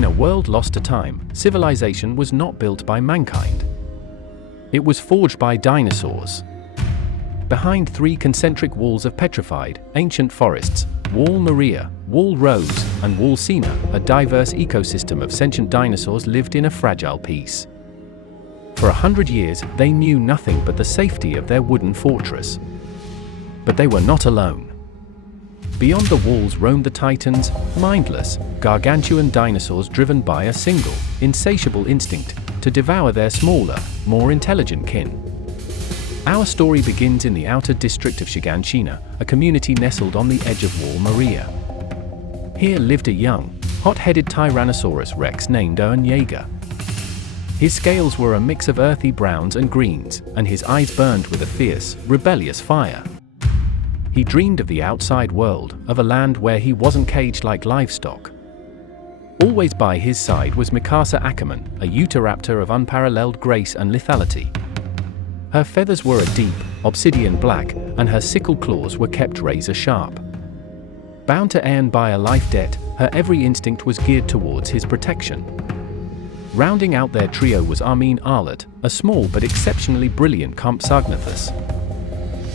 In a world lost to time, civilization was not built by mankind. It was forged by dinosaurs. Behind three concentric walls of petrified, ancient forests, Wall Maria, Wall Rose, and Wall Sina, a diverse ecosystem of sentient dinosaurs lived in a fragile peace. For 100 years, they knew nothing but the safety of their wooden fortress. But they were not alone. Beyond the walls roamed the Titans, mindless, gargantuan dinosaurs driven by a single, insatiable instinct to devour their smaller, more intelligent kin. Our story begins in the outer district of Shiganshina, a community nestled on the edge of Wall Maria. Here lived a young, hot-headed Tyrannosaurus Rex named Eren Yeager. His scales were a mix of earthy browns and greens, and his eyes burned with a fierce, rebellious fire. He dreamed of the outside world, of a land where he wasn't caged like livestock. Always by his side was Mikasa Ackerman, a Utahraptor of unparalleled grace and lethality. Her feathers were a deep, obsidian black, and her sickle claws were kept razor sharp. Bound to Eren by a life debt, her every instinct was geared towards his protection. Rounding out their trio was Armin Arlet, a small but exceptionally brilliant Compsognathus.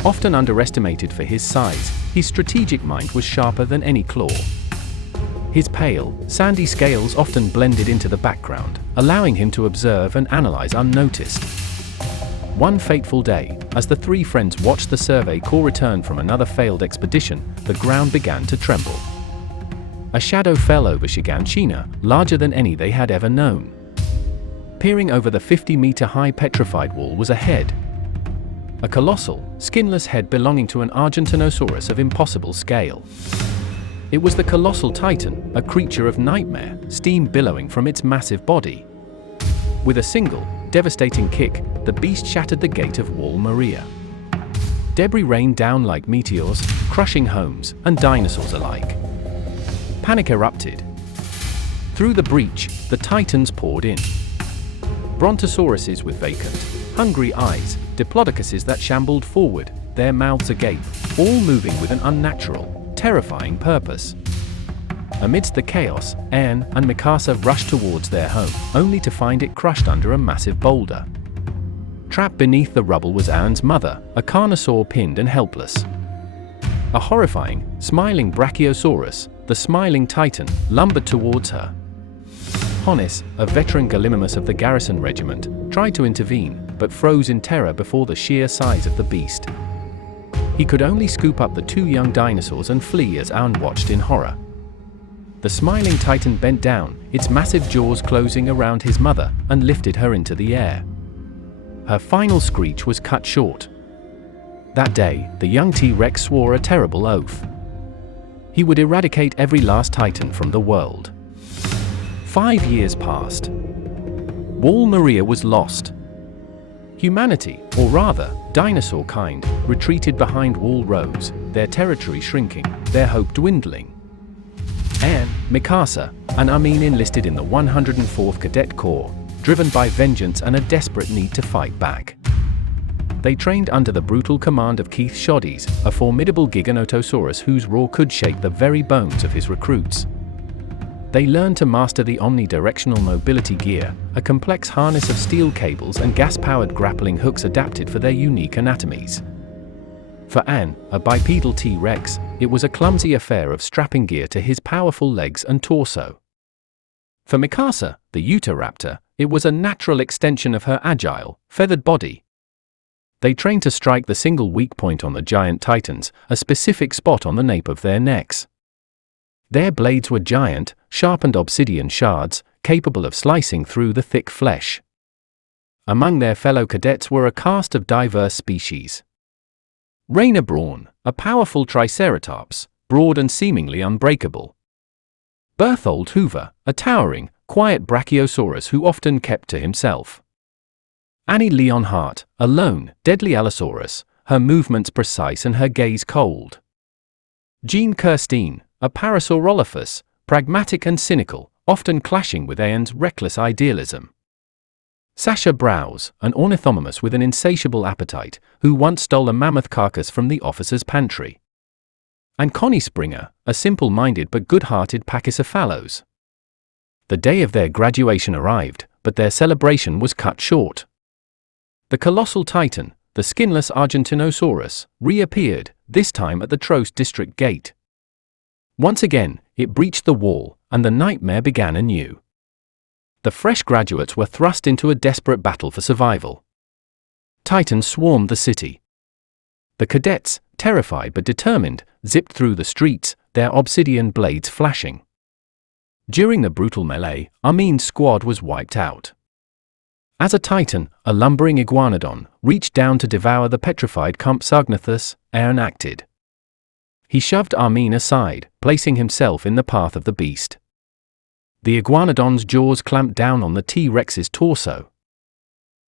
Often underestimated for his size, his strategic mind was sharper than any claw. His pale, sandy scales often blended into the background, allowing him to observe and analyze unnoticed. One fateful day, as the three friends watched the Survey Corps return from another failed expedition, the ground began to tremble. A shadow fell over Shiganshina, larger than any they had ever known. Peering over the 50-meter-high petrified wall was a head. A colossal, skinless head belonging to an Argentinosaurus of impossible scale. It was the Colossal Titan, a creature of nightmare, steam billowing from its massive body. With a single, devastating kick, the beast shattered the gate of Wall Maria. Debris rained down like meteors, crushing homes and dinosaurs alike. Panic erupted. Through the breach, the Titans poured in. Brontosauruses with vacant, hungry eyes, Diplodocuses that shambled forward, their mouths agape, all moving with an unnatural, terrifying purpose. Amidst the chaos, Eren and Mikasa rushed towards their home, only to find it crushed under a massive boulder. Trapped beneath the rubble was Eren's mother, a Carnosaur pinned and helpless. A horrifying, smiling Brachiosaurus, the smiling Titan, lumbered towards her. Honis, a veteran Gallimimus of the garrison regiment, tried to intervene, but froze in terror before the sheer size of the beast. He could only scoop up the two young dinosaurs and flee as Eren watched in horror. The smiling Titan bent down, its massive jaws closing around his mother, and lifted her into the air. Her final screech was cut short. That day, the young T-Rex swore a terrible oath. He would eradicate every last Titan from the world. 5 years passed. Wall Maria was lost. Humanity, or rather, dinosaur kind, retreated behind Wall Rose, their territory shrinking, their hope dwindling. Eren, Mikasa, and Armin enlisted in the 104th Cadet Corps, driven by vengeance and a desperate need to fight back. They trained under the brutal command of Keith Shoddies, a formidable Giganotosaurus whose roar could shake the very bones of his recruits. They learned to master the omnidirectional mobility gear, a complex harness of steel cables and gas-powered grappling hooks adapted for their unique anatomies. For Eren, a bipedal T-Rex, it was a clumsy affair of strapping gear to his powerful legs and torso. For Mikasa, the Utahraptor, it was a natural extension of her agile, feathered body. They trained to strike the single weak point on the giant titans, a specific spot on the nape of their necks. Their blades were giant, sharpened obsidian shards, capable of slicing through the thick flesh. Among their fellow cadets were a cast of diverse species. Rainer Braun, a powerful triceratops, broad and seemingly unbreakable. Berthold Hoover, a towering, quiet brachiosaurus who often kept to himself. Annie Leonhardt, a lone, deadly Allosaurus, her movements precise and her gaze cold. Jean Kirstein, a Parasaurolophus, pragmatic and cynical, often clashing with Eren's reckless idealism. Sasha Browse, an ornithomimus with an insatiable appetite, who once stole a mammoth carcass from the officer's pantry. And Connie Springer, a simple-minded but good-hearted Pachycephalos. The day of their graduation arrived, but their celebration was cut short. The Colossal Titan, the skinless Argentinosaurus, reappeared, this time at the Trost District Gate. Once again, it breached the wall, and the nightmare began anew. The fresh graduates were thrust into a desperate battle for survival. Titans swarmed the city. The cadets, terrified but determined, zipped through the streets, their obsidian blades flashing. During the brutal melee, Armin's squad was wiped out. As a titan, a lumbering iguanodon, reached down to devour the petrified Compsognathus, Eren acted. He shoved Armin aside, placing himself in the path of the beast. The iguanodon's jaws clamped down on the T-Rex's torso.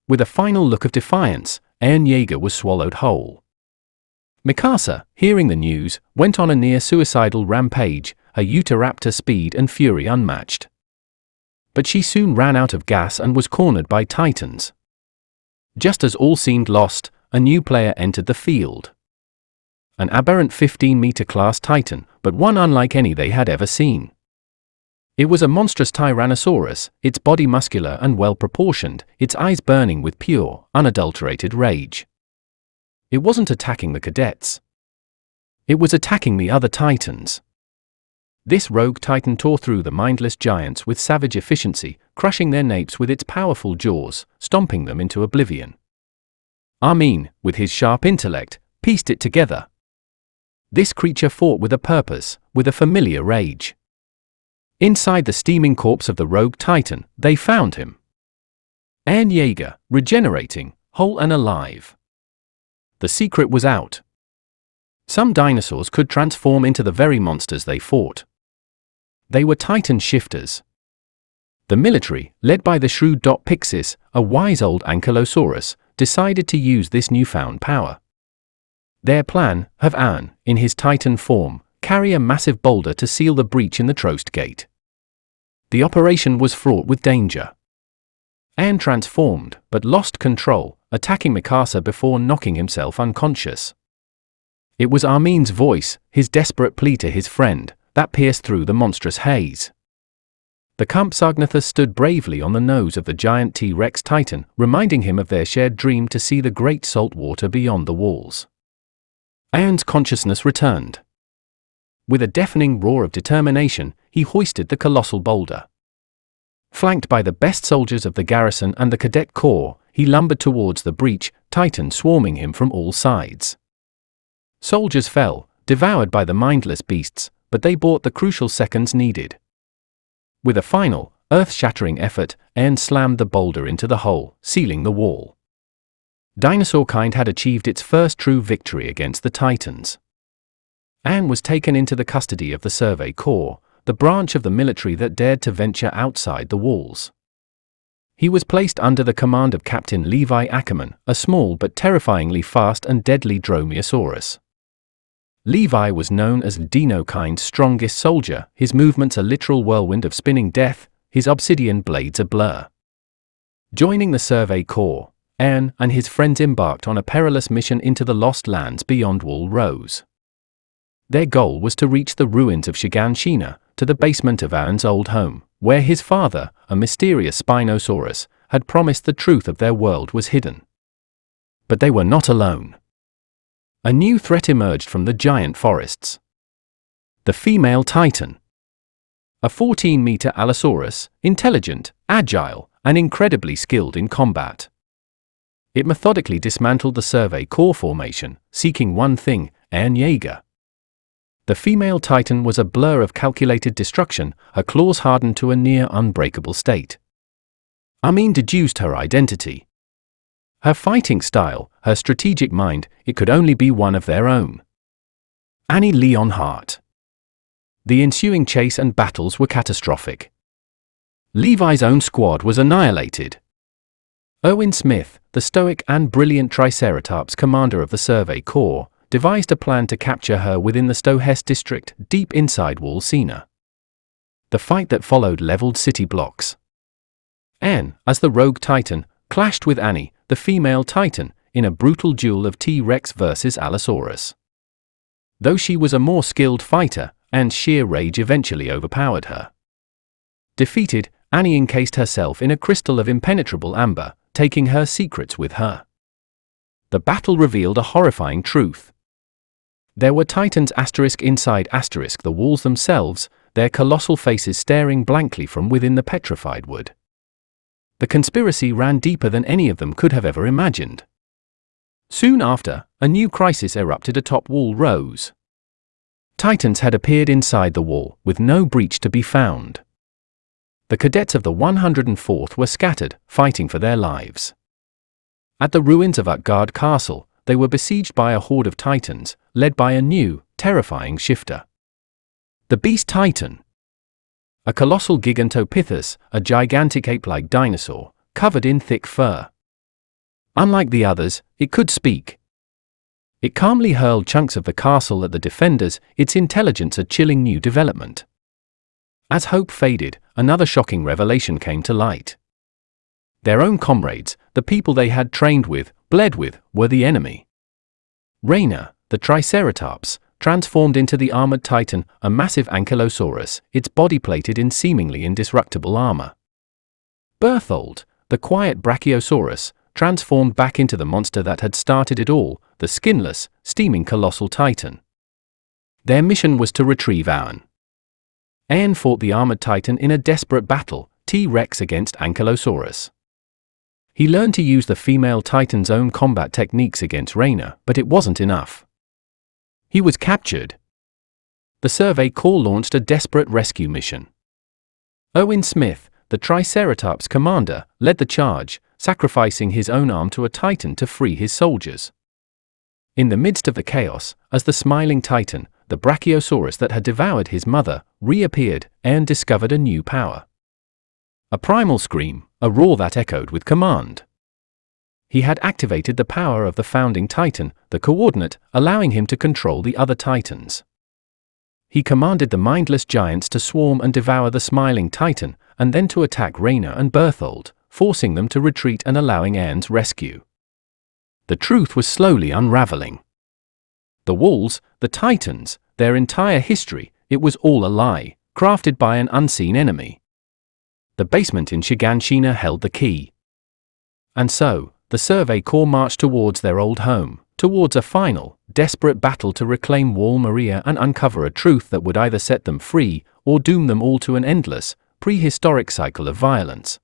With a final look of defiance, Eren Yeager was swallowed whole. Mikasa, hearing the news, went on a near-suicidal rampage, her Utahraptor speed and fury unmatched. But she soon ran out of gas and was cornered by Titans. Just as all seemed lost, a new player entered the field. An aberrant 15-meter class Titan, but one unlike any they had ever seen. It was a monstrous Tyrannosaurus, its body muscular and well-proportioned, its eyes burning with pure, unadulterated rage. It wasn't attacking the cadets. It was attacking the other Titans. This rogue Titan tore through the mindless giants with savage efficiency, crushing their napes with its powerful jaws, stomping them into oblivion. Armin, with his sharp intellect, pieced it together. This creature fought with a purpose, with a familiar rage. Inside the steaming corpse of the rogue Titan, they found him. Eren Yeager, regenerating, whole and alive. The secret was out. Some dinosaurs could transform into the very monsters they fought. They were Titan shifters. The military, led by the shrewd Pixis, a wise old Ankylosaurus, decided to use this newfound power. Their plan: have Eren, in his Titan form, carry a massive boulder to seal the breach in the Trost Gate. The operation was fraught with danger. Eren transformed, but lost control, attacking Mikasa before knocking himself unconscious. It was Armin's voice, his desperate plea to his friend, that pierced through the monstrous haze. The Compsognathus stood bravely on the nose of the giant T-Rex Titan, reminding him of their shared dream to see the great salt water beyond the walls. Eren's consciousness returned. With a deafening roar of determination, he hoisted the colossal boulder. Flanked by the best soldiers of the garrison and the cadet corps, he lumbered towards the breach, Titan swarming him from all sides. Soldiers fell, devoured by the mindless beasts, but they bought the crucial seconds needed. With a final, earth-shattering effort, Eren slammed the boulder into the hole, sealing the wall. Dinosaur kind had achieved its first true victory against the Titans. Eren was taken into the custody of the Survey Corps, the branch of the military that dared to venture outside the walls. He was placed under the command of Captain Levi Ackerman, a small but terrifyingly fast and deadly Dromaeosaurus. Levi was known as Dino kind's strongest soldier, his movements a literal whirlwind of spinning death, his obsidian blades a blur. Joining the Survey Corps, Eren and his friends embarked on a perilous mission into the lost lands beyond Wall Rose. Their goal was to reach the ruins of Shiganshina, to the basement of Eren's old home, where his father, a mysterious Spinosaurus, had promised the truth of their world was hidden. But they were not alone. A new threat emerged from the giant forests. The female Titan. A 14-meter Allosaurus, intelligent, agile, and incredibly skilled in combat. It methodically dismantled the Survey Corps formation, seeking one thing: Eren Yeager. The female Titan was a blur of calculated destruction, her claws hardened to a near unbreakable state. Armin deduced her identity. Her fighting style, her strategic mind, it could only be one of their own. Annie Leonhardt. The ensuing chase and battles were catastrophic. Levi's own squad was annihilated. Erwin Smith, the stoic and brilliant Triceratops commander of the Survey Corps, devised a plan to capture her within the Stohess district, deep inside Wall Sina. The fight that followed leveled city blocks. Eren, as the rogue Titan, clashed with Annie, the female Titan, in a brutal duel of T-Rex versus Allosaurus. Though she was a more skilled fighter, Eren's sheer rage eventually overpowered her. Defeated, Annie encased herself in a crystal of impenetrable amber, taking her secrets with her. The battle revealed a horrifying truth. There were titans inside the walls themselves, their colossal faces staring blankly from within the petrified wood. The conspiracy ran deeper than any of them could have ever imagined. Soon after, a new crisis erupted atop Wall Rose. Titans had appeared inside the wall, with no breach to be found. The cadets of the 104th were scattered, fighting for their lives. At the ruins of Utgard Castle, they were besieged by a horde of titans, led by a new, terrifying shifter. The Beast Titan. A colossal Gigantopithecus, a gigantic ape-like dinosaur, covered in thick fur. Unlike the others, it could speak. It calmly hurled chunks of the castle at the defenders, its intelligence a chilling new development. As hope faded, another shocking revelation came to light. Their own comrades, the people they had trained with, bled with, were the enemy. Raina, the Triceratops, transformed into the armored titan, a massive Ankylosaurus, its body plated in seemingly indestructible armor. Berthold, the quiet Brachiosaurus, transformed back into the monster that had started it all, the skinless, steaming Colossal Titan. Their mission was to retrieve Eren. Eren fought the armored titan in a desperate battle, T-Rex against Ankylosaurus. He learned to use the female titan's own combat techniques against Raina, but it wasn't enough. He was captured. The Survey Corps launched a desperate rescue mission. Owen Smith, the Triceratops commander, led the charge, sacrificing his own arm to a titan to free his soldiers. In the midst of the chaos, as the smiling titan, the Brachiosaurus that had devoured his mother, reappeared, Eren discovered a new power. A primal scream, a roar that echoed with command. He had activated the power of the founding titan, the coordinate, allowing him to control the other titans. He commanded the mindless giants to swarm and devour the smiling titan, and then to attack Raina and Berthold, forcing them to retreat and allowing Eren's rescue. The truth was slowly unraveling. The walls, the titans, their entire history, it was all a lie, crafted by an unseen enemy. The basement in Shiganshina held the key. And so, the Survey Corps marched towards their old home, towards a final, desperate battle to reclaim Wall Maria and uncover a truth that would either set them free, or doom them all to an endless, prehistoric cycle of violence.